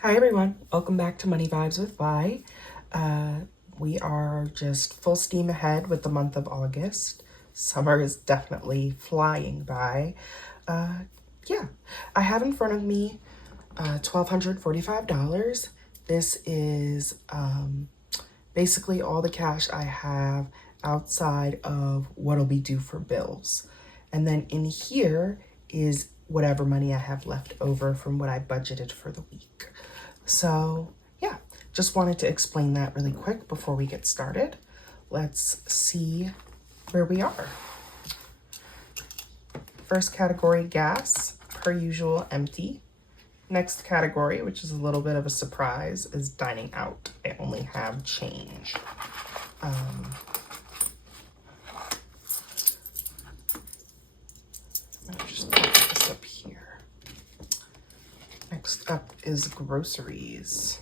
Hi everyone, welcome back to Money Vibes with Vi. We are just full steam ahead with the month of August. Summer is definitely flying by. Yeah, I have in front of me $1,245. This is basically all the cash I have outside of what'll be due for bills. And then in here is whatever money I have left over from what I budgeted for the week. So yeah, just wanted to explain that really quick before we get started. Let's see where we are. First category, gas, per usual, empty. Next category, which is a little bit of a surprise, is dining out. I only have change. I'll just put this up here. Next up is groceries.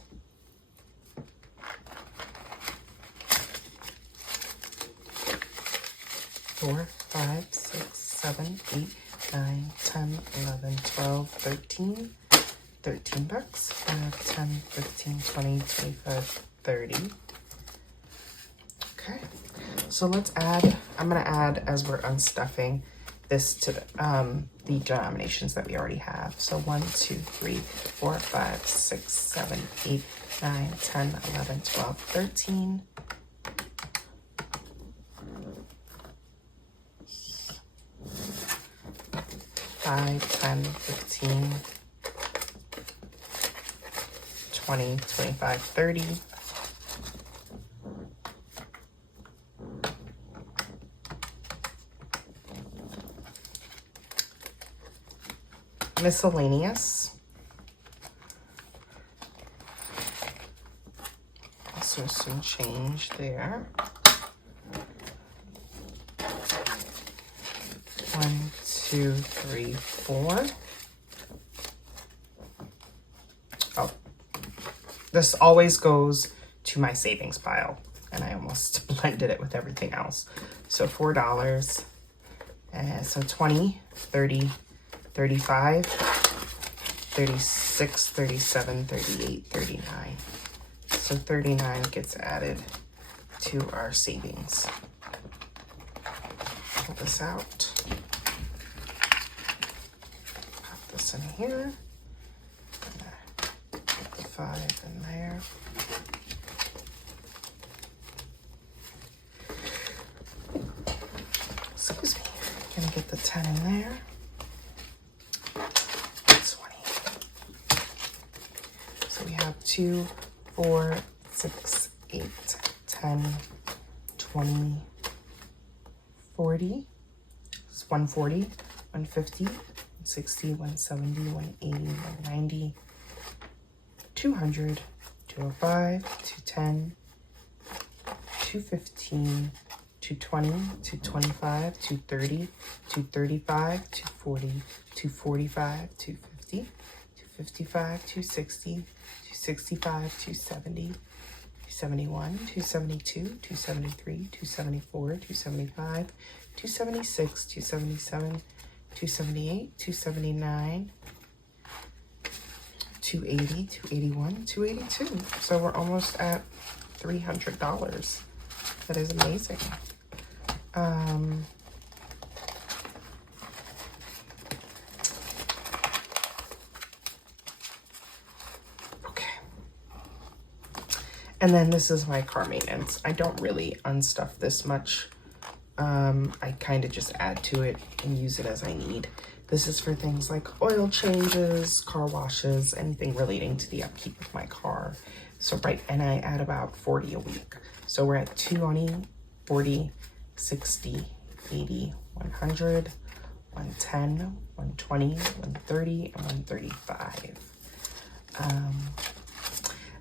Four, 5, 6, 7, 8, 9, 10, 11, 12, 13. $13. 5, 10, 15, 20, 25, 30. Okay, so let's add, I'm gonna add, as we're unstuffing, this to the denominations that we already have. So 1, 2, 3, 4, 5, 6, 7, 8, 9, 10, 11, 12, 13. 5, 10, 15, 20, 25, 30. Miscellaneous. Also some change there. 1, 2, 3, 4. Oh, this always goes to my savings pile, and I almost blended it with everything else. So $4, so 20, 30, 35, 36, 37, 38, 39. So 39 gets added to our savings. Pull this out. Pop this in here. Put the 5 in there. Excuse me. Gonna get the 10 in there. 20. So we have 2, 4, 6, 8, 10, 20, 40. It's 140, 150, 160, 170, 180, 190, 200, 205, 210, 215, 220, 225, 230, 235, 240, 245, 250, 255, 260, 265, 270, 271, 272, 273, 274, 275, 276, 277, 278, 279, 280, 281, 282. So we're almost at $300. That is amazing. Okay. And then this is my car maintenance. I don't really unstuff this much. I kind of just add to it and use it as I need. This is for things like oil changes, car washes, anything relating to the upkeep of my car. So and I add about 40 a week. So we're at 20, 40, 60, 80, 100, 110, 120, 130, and 135.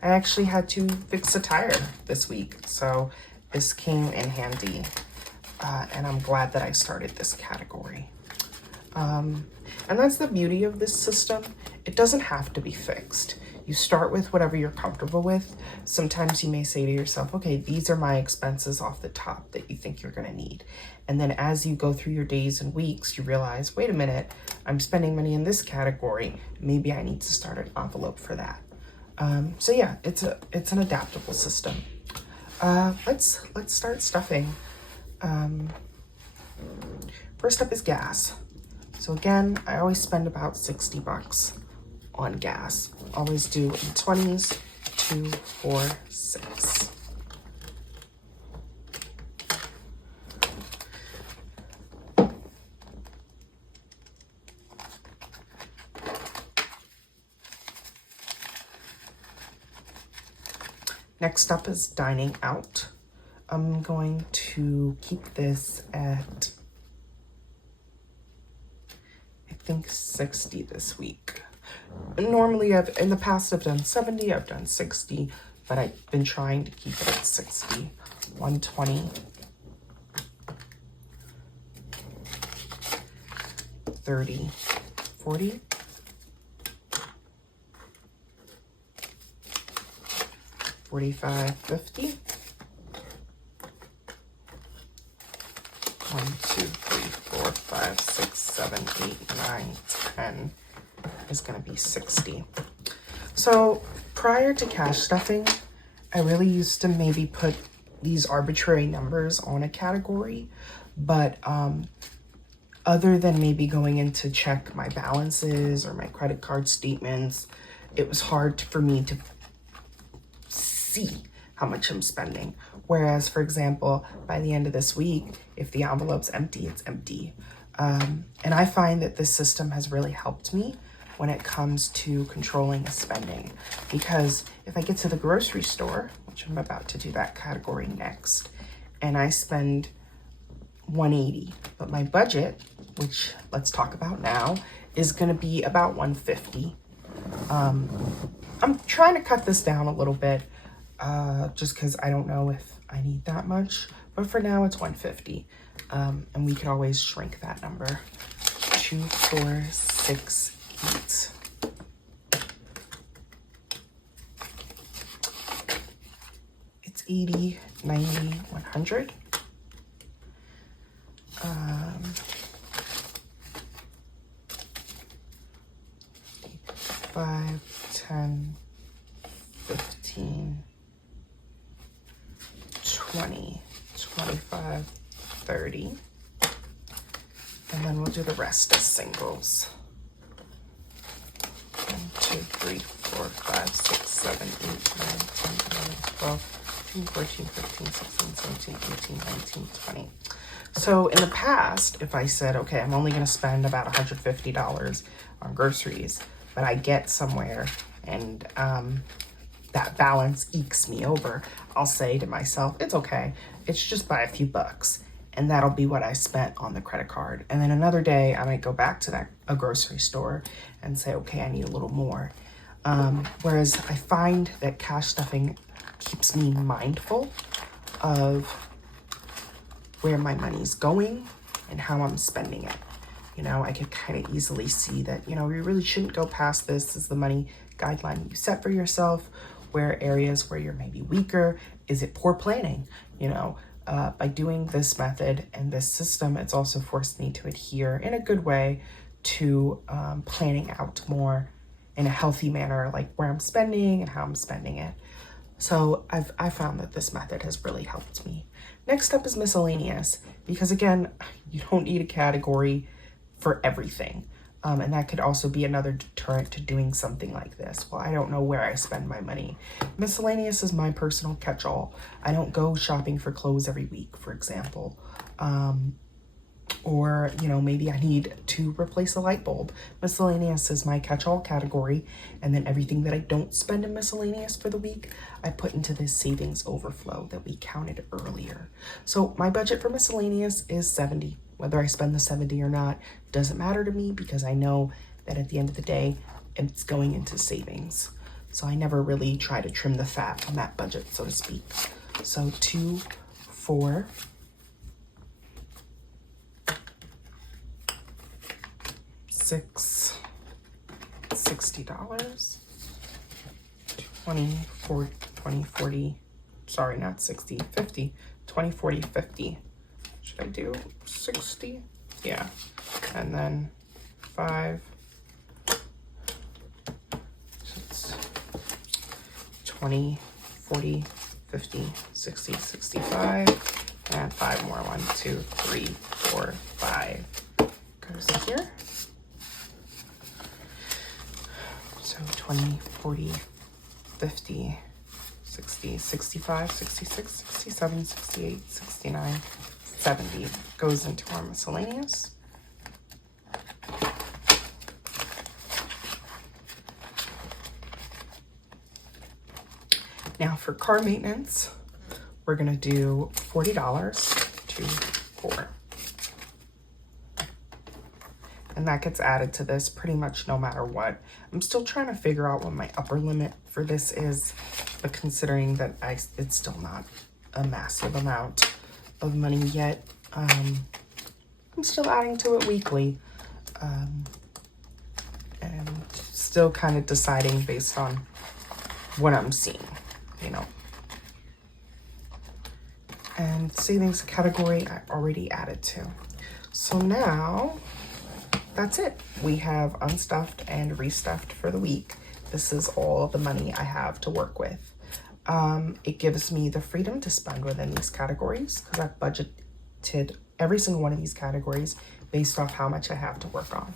I actually had to fix a tire this week, so this came in handy, and I'm glad that I started this category. And that's the beauty of this system. It doesn't have to be fixed. You start with whatever you're comfortable with. Sometimes you may say to yourself, okay, these are my expenses off the top that you think you're gonna need. And then as you go through your days and weeks, you realize, wait a minute, I'm spending money in this category. Maybe I need to start an envelope for that. So yeah, it's an adaptable system. Let's start stuffing. First up is gas. So again, I always spend about 60 bucks on gas. Always do in 20s, 2, 4, 6. Next up is dining out. I'm going to keep this at, I think, 60 this week. Normally, in the past, I've done 70, I've done 60, but I've been trying to keep it at 60. 120. 30, 40. 45, 50. 1, 2, 3, 4, 5, 6, 7, 8, 9, 10 is going to be 60. So prior to cash stuffing, I really used to maybe put these arbitrary numbers on a category, but other than maybe going in to check my balances or my credit card statements, it was hard for me to see how much I'm spending. Whereas, for example, by the end of this week, if the envelope's empty, it's empty. And I find that this system has really helped me when it comes to controlling spending. Because if I get to the grocery store, which I'm about to do that category next, and I spend 180, but my budget, which let's talk about now, is gonna be about 150. I'm trying to cut this down a little bit, just because I don't know if I need that much, but for now it's 150. And we can always shrink that number. 2, 4, 6, 8. It's 80, 90, 100. 5, 10, 15, 20, 25, 30. And then we'll do the rest as singles. 1, 2, 3, 4, 5, 6, 7, 8, 9, 10, 11, 12, 13, 14, 15, 16, 17, 18, 19, 20. So in the past, if I said, okay, I'm only going to spend about $150 on groceries, but I get somewhere and that balance ekes me over, I'll say to myself, it's okay. It's just by a few bucks. And that'll be what I spent on the credit card. And then another day, I might go back to a grocery store and say, okay, I need a little more. Whereas I find that cash stuffing keeps me mindful of where my money's going and how I'm spending it. You know, I could kind of easily see that, you know, you really shouldn't go past this. This is the money guideline you set for yourself. Where areas where you're maybe weaker, is it poor planning? You know, by doing this method and this system, it's also forced me to adhere in a good way to planning out more in a healthy manner, like where I'm spending and how I'm spending it. So I found that this method has really helped me. Next up is miscellaneous, because again, you don't need a category for everything. And that could also be another deterrent to doing something like this. Well, I don't know where I spend my money. Miscellaneous is my personal catch-all. I don't go shopping for clothes every week, for example. Or, you know, maybe I need to replace a light bulb. Miscellaneous is my catch-all category. And then everything that I don't spend in miscellaneous for the week, I put into this savings overflow that we counted earlier. So my budget for miscellaneous is 70. Whether I spend the 70 or not doesn't matter to me, because I know that at the end of the day, it's going into savings. So I never really try to trim the fat on that budget, so to speak. So 2, 4, 6, $60, 20, 40, 20, 40, sorry, not 60, 50, 20, 40, 50. Should I do 60? Yeah. And then 5, 20, 40, 50, 60, 65, and 5 more. 1, 2, 3, 4, 5 goes here. So 20, 40, 50, 60, 65, 66, 67, 68, 69, 70 goes into our miscellaneous. Now for car maintenance, we're gonna do $40 to 4. And that gets added to this pretty much no matter what. I'm still trying to figure out what my upper limit for this is, but considering that it's still not a massive amount of money yet, I'm still adding to it weekly, and still kind of deciding based on what I'm seeing, you know. And savings category I already added to. So now that's it. We have unstuffed and restuffed for the week. This is all the money I have to work with. It gives me the freedom to spend within these categories because I've budgeted every single one of these categories based off how much I have to work on.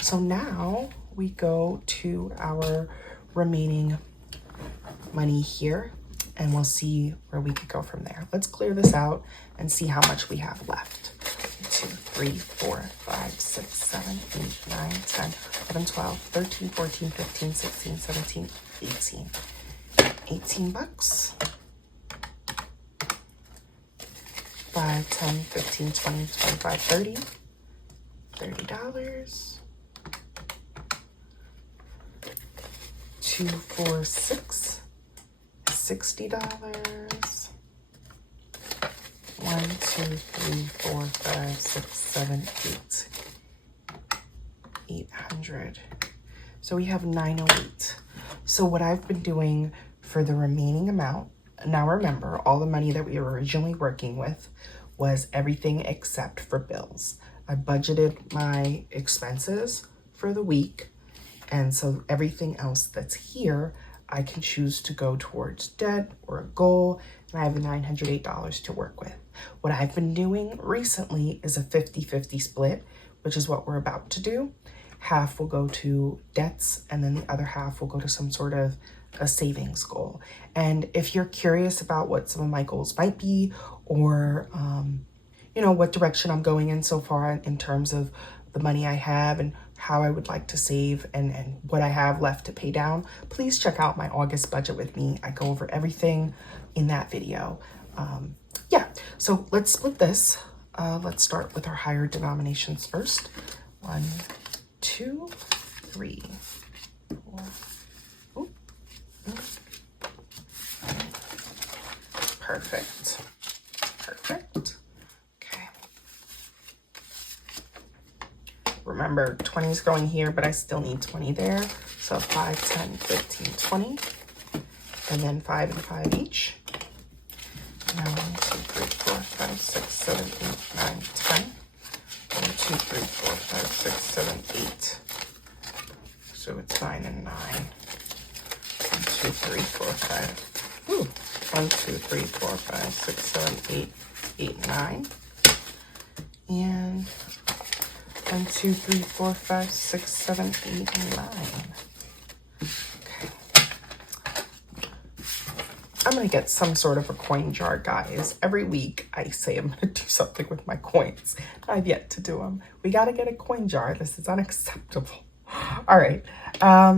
So now we go to our remaining money here and we'll see where we could go from there. Let's clear this out and see how much we have left. 2, 3, 4, 5, 6, 7, 8, 9, 10, 11, 12, 13, 14, 15, 16, 17, 18. 18 bucks. 5, 10, 15, 20, 25, 30. $30. 2, 4, 6. $60. 1, 2, 3, 4, 5, 6, 7, 8. 800. So we have 908. So what I've been doing for the remaining amount, now remember, all the money that we were originally working with was everything except for bills. I budgeted my expenses for the week, and so everything else that's here, I can choose to go towards debt or a goal, and I have $908 to work with. What I've been doing recently is a 50-50 split, which is what we're about to do. Half will go to debts, and then the other half will go to some sort of a savings goal. And if you're curious about what some of my goals might be, or you know, what direction I'm going in so far in terms of the money I have and how I would like to save and what I have left to pay down, please check out my August budget with me. I go over everything in that video. Yeah, so let's split this. Let's start with our higher denominations first. 1, 2, 3, 4. Ooh. Perfect. Perfect. Okay. Remember, 20 is going here, but I still need 20 there. So 5, 10, 15, 20. And then 5 and 5 each. Now 1, 2, 3, 4, 5, 6, 7, 8, 9, 10. 1, 2, 3, 4, 5, 6, 7, 8. So it's 9 and 9. 1, 2, 3, 4, 5. Ooh. 1, 2, 3, 4, 5, 6, 7, 8, 8, 9. And 1, 2, 3, 4, 5, 6, 7, 8, and 9. Okay. I'm gonna get some sort of a coin jar, guys. Every week I say I'm gonna do something with my coins. I've yet to do them. We gotta get a coin jar. This is unacceptable. All right. How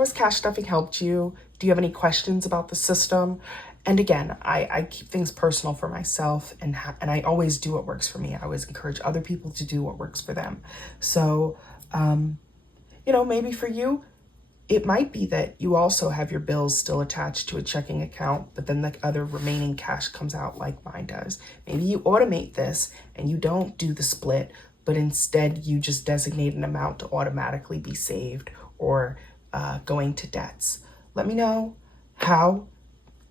has cash stuffing helped you? Do you have any questions about the system? And again, I keep things personal for myself, and I always do what works for me. I always encourage other people to do what works for them. So, you know, maybe for you, it might be that you also have your bills still attached to a checking account, but then the other remaining cash comes out like mine does. Maybe you automate this and you don't do the split, but instead you just designate an amount to automatically be saved or going to debts. Let me know how,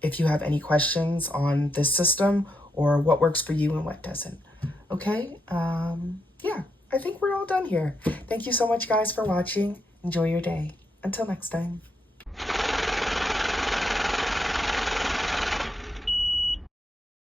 if you have any questions on this system or what works for you and what doesn't. Okay, yeah, I think we're all done here. Thank you so much, guys, for watching. Enjoy your day. Until next time.